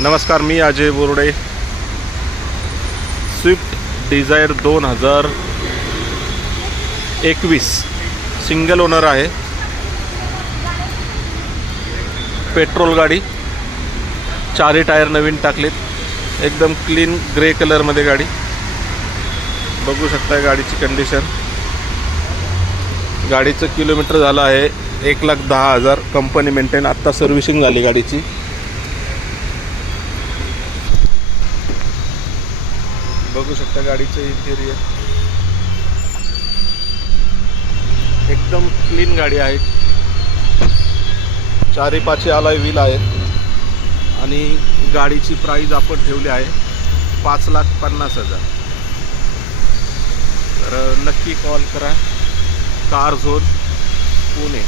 नमस्कार, मी Ajay Borde. Swift Dzire 2021 single owner आहे. पेट्रोल गाडी, चारही टायर नवीन टाकलेत. एकदम क्लीन ग्रे कलरमध्ये गाडी. बघू शकता गाडीची कंडिशन. गाडीचं किलोमीटर झालं आहे 1,10,000. Company maintain. आत्ता सर्व्हिसिंग झाली गाडीची. बघू शकता गाडीचं इंटेरियर एकदम क्लीन गाडी आहे. चारी पाचे अलॉय व्हील आहेत आणि गाडीची प्राइस आपण ठेवली आहे 5,50,000. तर नक्की कॉल करा. Car zone Pune.